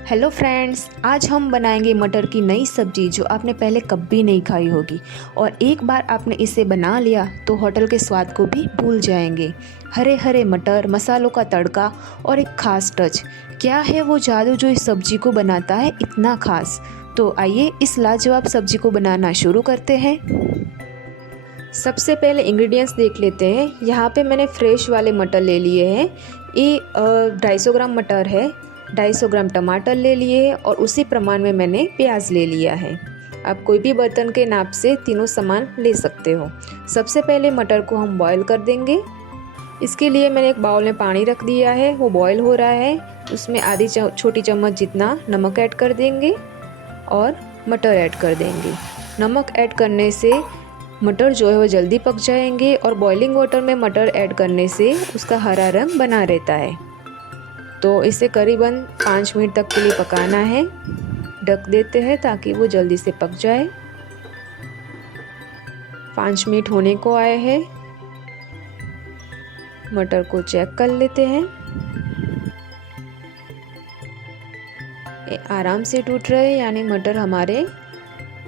Hello friends, आज हम बनाएंगे मटर की नई सब्जी जो आपने पहले कभी नहीं खाई होगी। और एक बार आपने इसे बना लिया तो होटल के स्वाद को भी भूल जाएंगे। हरे हरे मटर, मसालों का तड़का और एक खास टच। क्या है वो जादू जो इस सब्जी को बनाता है इतना खास। तो आइए इस लाजवाब सब्जी को बनाना शुरू करते हैं। सबसे पहले इंग्रेडिएंट्स देख लेते हैं। यहाँ पे मैंने फ्रेश वाले मटर ले लिए हैं। ये 250 ग्राम मटर है। 250 ग्राम टमाटर ले लिए हैं और उसी प्रमाण में मैंने प्याज ले लिया है। आप कोई भी बर्तन के नाप से तीनों सामान ले सकते हो। सबसे पहले मटर को हम बॉईल कर देंगे। इसके लिए मैंने एक बाउल में पानी रख दिया है, वो बॉईल हो रहा है। उसमें आधी छोटी चम्मच जितना नमक ऐड कर देंगे और मटर ऐड कर देंगे। नमक ऐड करने से मटर जो है वो जल्दी पक जाएंगे और बॉइलिंग वाटर में मटर ऐड करने से उसका हरा रंग बना रहता है। तो इसे करीबन 5 मिनट तक के लिए पकाना है। ढक देते हैं ताकि वो जल्दी से पक जाए। 5 मिनट होने को आए हैं। मटर को चेक कर लेते हैं। ये आराम से टूट रहे हैं, यानी मटर हमारे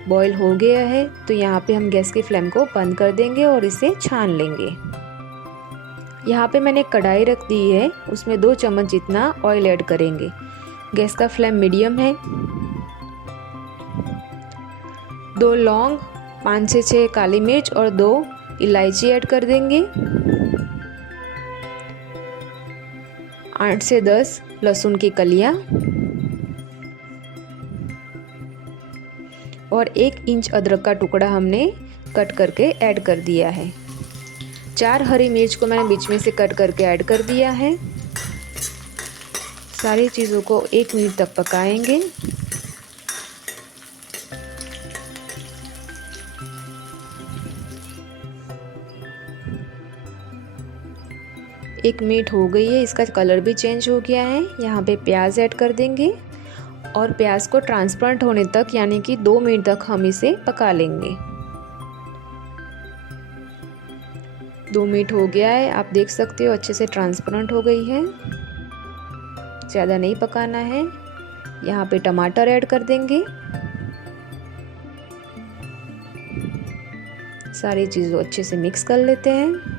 बॉईल हो गया है। तो यहाँ पे हम गैस की फ्लेम को बंद कर देंगे और इसे छान लेंगे। यहाँ पे मैंने कढ़ाई रख दी है, उसमें 2 चम्मच जितना ऑयल ऐड करेंगे। गैस का फ्लेम मीडियम है। 2 लौंग, 5 से 6 काली मिर्च और 2 इलायची ऐड कर देंगे। 8 से 10 लहसुन की कलियाँ और 1 इंच अदरक का टुकड़ा हमने कट करके ऐड कर दिया है। 4 हरी मिर्च को मैंने बीच में से कट करके ऐड कर दिया है। सारी चीज़ों को 1 मिनट तक पकाएंगे। एक मिनट हो गई है, इसका कलर भी चेंज हो गया है। यहाँ पे प्याज ऐड कर देंगे और प्याज को ट्रांसपेरेंट होने तक यानी कि 2 मिनट तक हम इसे पका लेंगे। 2 मिनट हो गया है, आप देख सकते हो अच्छे से ट्रांसपेरेंट हो गई है। ज़्यादा नहीं पकाना है। यहाँ पे टमाटर ऐड कर देंगे। सारी चीज़ों अच्छे से मिक्स कर लेते हैं।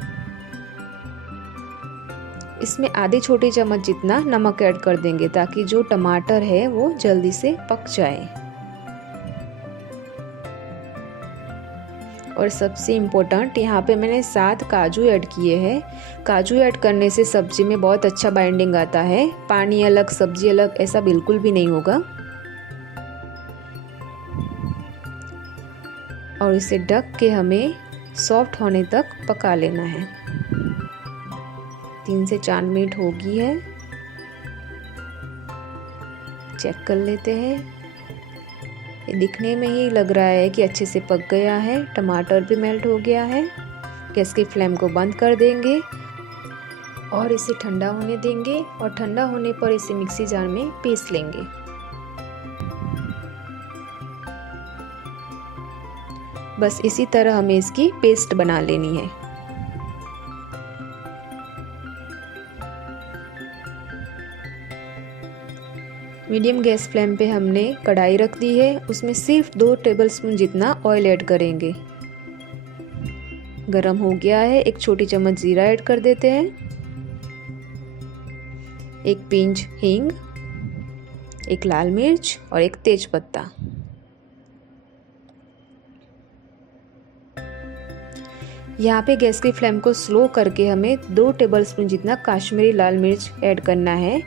इसमें आधी छोटी चम्मच जितना नमक ऐड कर देंगे ताकि जो टमाटर है वो जल्दी से पक जाए। और सबसे इम्पोर्टेंट, यहाँ पे मैंने 7 काजू ऐड किए हैं। काजू ऐड करने से सब्जी में बहुत अच्छा बाइंडिंग आता है। पानी अलग सब्जी अलग ऐसा बिल्कुल भी नहीं होगा। और इसे ढक के हमें सॉफ्ट होने तक पका लेना है। 3 से 4 मिनट हो गई है। चेक कर लेते हैं। ये दिखने में ही लग रहा है कि अच्छे से पक गया है। टमाटर भी मेल्ट हो गया है। गैस की फ्लेम को बंद कर देंगे और इसे ठंडा होने देंगे। और ठंडा होने पर इसे मिक्सी जार में पीस लेंगे। बस इसी तरह हमें इसकी पेस्ट बना लेनी है। मीडियम गैस फ्लेम पे हमने कढ़ाई रख दी है। उसमें सिर्फ 2 टेबलस्पून जितना ऑयल ऐड करेंगे। गरम हो गया है। 1 छोटी चम्मच जीरा ऐड कर देते हैं। 1 पिंच हींग, 1 लाल मिर्च और 1 तेज पत्ता। यहाँ पे गैस की फ्लेम को स्लो करके हमें 2 टेबलस्पून जितना कश्मीरी लाल मिर्च ऐड करना है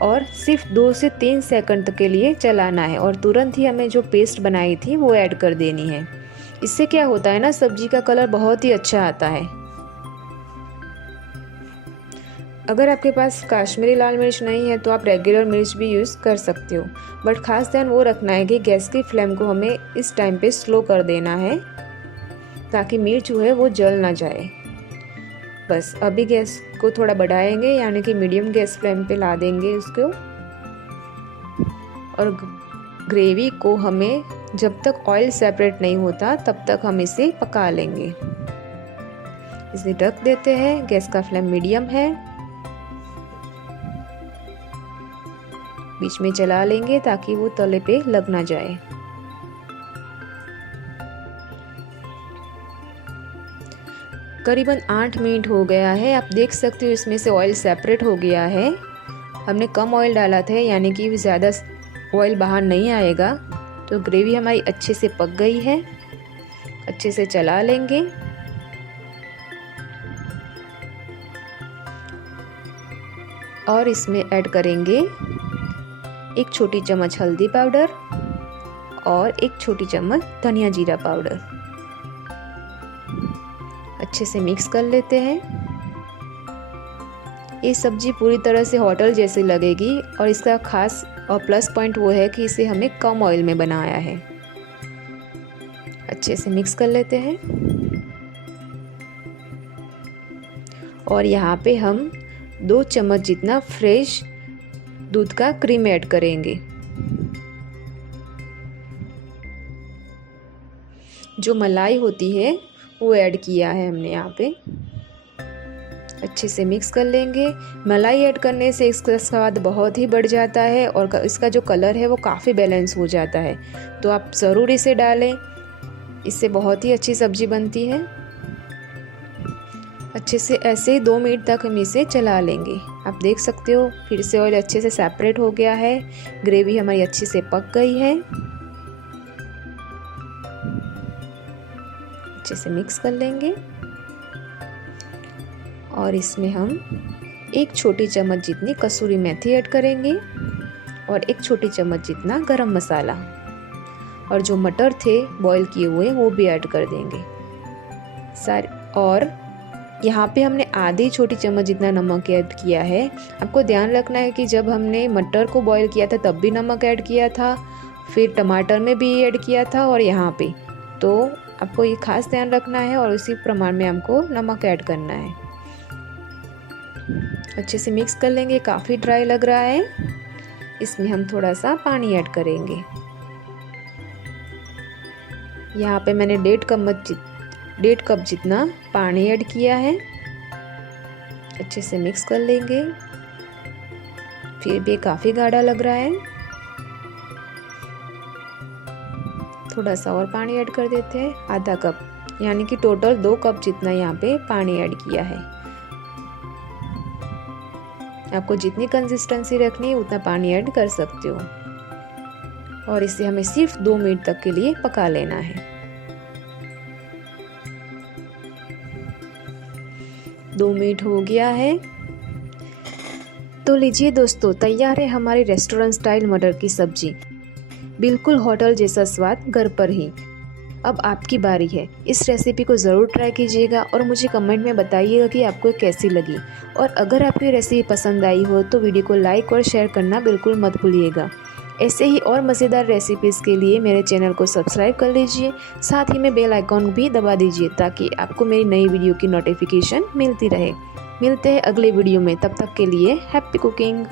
और सिर्फ 2 से 3 सेकंड तक के लिए चलाना है। और तुरंत ही हमें जो पेस्ट बनाई थी वो ऐड कर देनी है। इससे क्या होता है ना, सब्जी का कलर बहुत ही अच्छा आता है। अगर आपके पास कश्मीरी लाल मिर्च नहीं है तो आप रेगुलर मिर्च भी यूज़ कर सकते हो। बट खास ध्यान वो रखना है कि गैस की फ्लेम को हमें इस टाइम पे स्लो कर देना है ताकि मिर्च जो है वो जल ना जाए। बस अभी गैस को थोड़ा बढ़ाएंगे, यानी कि मीडियम गैस फ्लेम पे ला देंगे उसको। और ग्रेवी को हमें जब तक ऑयल सेपरेट नहीं होता तब तक हम इसे पका लेंगे। इसे ढक देते हैं। गैस का फ्लेम मीडियम है। बीच में चला लेंगे ताकि वो तले पे लग ना जाए। करीबन 8 मिनट हो गया है। आप देख सकते हो इसमें से ऑयल सेपरेट हो गया है। हमने कम ऑयल डाला था, यानी कि ज़्यादा ऑयल बाहर नहीं आएगा। तो ग्रेवी हमारी अच्छे से पक गई है। अच्छे से चला लेंगे। और इसमें ऐड करेंगे 1 छोटी चम्मच हल्दी पाउडर और 1 छोटी चम्मच धनिया जीरा पाउडर। अच्छे से मिक्स कर लेते हैं। ये सब्जी पूरी तरह से होटल जैसी लगेगी और इसका खास और प्लस पॉइंट वो है कि इसे हमें कम ऑयल में बनाया है। अच्छे से मिक्स कर लेते हैं। और यहाँ पे हम 2 चम्मच जितना फ्रेश दूध का क्रीम ऐड करेंगे। जो मलाई होती है वो ऐड किया है हमने यहाँ पे। अच्छे से मिक्स कर लेंगे। मलाई ऐड करने से इसका स्वाद बहुत ही बढ़ जाता है और इसका जो कलर है वो काफ़ी बैलेंस हो जाता है। तो आप ज़रूर इसे डालें, इससे बहुत ही अच्छी सब्जी बनती है। अच्छे से ऐसे ही 2 मिनट तक हम इसे चला लेंगे। आप देख सकते हो फिर से ऑयल अच्छे से सेपरेट हो गया है। ग्रेवी हमारी अच्छे से पक गई है। अच्छे से मिक्स कर लेंगे। और इसमें हम 1 छोटी चम्मच जितनी कसूरी मेथी ऐड करेंगे और 1 छोटी चम्मच जितना गरम मसाला, और जो मटर थे बॉईल किए हुए वो भी ऐड कर देंगे और यहाँ पे हमने आधी छोटी चम्मच जितना नमक ऐड किया है। आपको ध्यान रखना है कि जब हमने मटर को बॉईल किया था तब भी नमक ऐड किया था, फिर टमाटर में भी ऐड किया था और यहाँ पे, तो आपको ये खास ध्यान रखना है और उसी प्रमाण में हमको नमक ऐड करना है। अच्छे से मिक्स कर लेंगे। काफ़ी ड्राई लग रहा है, इसमें हम थोड़ा सा पानी ऐड करेंगे। यहाँ पे मैंने 1.5 कप जितना पानी ऐड किया है। अच्छे से मिक्स कर लेंगे। फिर भी काफ़ी गाढ़ा लग रहा है, थोड़ा सा और पानी ऐड कर देते हैं, आधा कप, यानी कि टोटल 2 कप जितना यहाँ पे पानी ऐड किया है। आपको जितनी कंसिस्टेंसी रखनी है उतना पानी ऐड कर सकते हो। और इसे हमें सिर्फ 2 मिनट तक के लिए पका लेना है। 2 मिनट हो गया है। तो लीजिए दोस्तों, तैयार है हमारी रेस्टोरेंट स्टाइल मटर की सब्जी। बिल्कुल होटल जैसा स्वाद घर पर ही। अब आपकी बारी है। इस रेसिपी को ज़रूर ट्राई कीजिएगा और मुझे कमेंट में बताइएगा कि आपको कैसी लगी। और अगर आपको रेसिपी पसंद आई हो तो वीडियो को लाइक और शेयर करना बिल्कुल मत भूलिएगा। ऐसे ही और मज़ेदार रेसिपीज़ के लिए मेरे चैनल को सब्सक्राइब कर लीजिए, साथ ही में बेल आइकॉन भी दबा दीजिए ताकि आपको मेरी नई वीडियो की नोटिफिकेशन मिलती रहे। मिलते हैं अगले वीडियो में, तब तक के लिए हैप्पी कुकिंग।